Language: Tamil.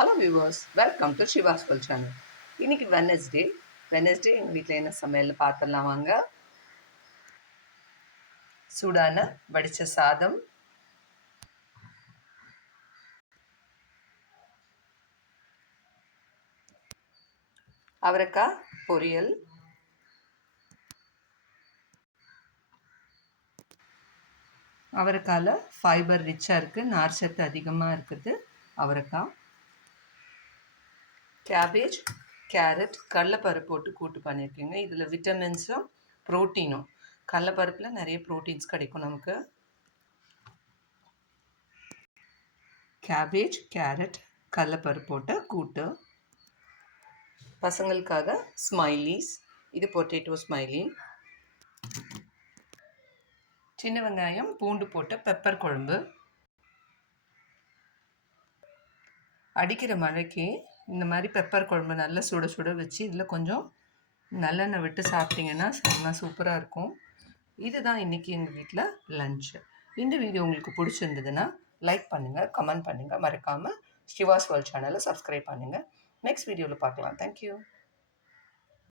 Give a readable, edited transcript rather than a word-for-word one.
Hello viewers, welcome to Shiva's world channel. இன்னைக்கு வெனஸ்டே எங்கள் வீட்டில் என்ன சமையல்னு பார்த்துடலாம் வாங்க. சூடான வடித்த சாதம், அவரைக்காய் பொரியல், அவரைக்காயில் ஃபைபர் ரிச்சாக இருக்குது, நார் சத்து அதிகமாக இருக்குது. அவரைக்காய், கேபேஜ், கேரட், கடலைப்பருப்பு போட்டு கூட்டு பண்ணியிருக்கேங்க. இதில் விட்டமின்ஸும் ப்ரோட்டீனும், கடலைப்பருப்பில் நிறைய ப்ரோட்டீன்ஸ் கிடைக்கும் நமக்கு. கேபேஜ், கேரட், கடலைப்பருப்பு போட்ட கூட்டு. பசங்களுக்காக ஸ்மைலீஸ், இது பொட்டேட்டோ ஸ்மைலி. சின்ன வெங்காயம் பூண்டு போட்ட பெப்பர் குழம்பு. அடிக்கிற மழைக்கு இந்த மாதிரி பெப்பர் குழம்பு நல்லா சுட சுட வச்சு இதில் கொஞ்சம் நல்லெண்ணெய் விட்டு சாப்பிட்டிங்கன்னா செம்ம சூப்பராக இருக்கும். இதுதான் இன்றைக்கி எங்கள் வீட்டில் லன்ச்சு. இந்த வீடியோ உங்களுக்கு பிடிச்சிருந்ததுன்னா லைக் பண்ணுங்கள், கமெண்ட் பண்ணுங்கள், மறக்காமல் ஷிவாஸ் வேர்ல்ட் சேனலை சப்ஸ்கிரைப் பண்ணுங்கள். நெக்ஸ்ட் வீடியோவில் பார்க்கலாம். தேங்க்யூ.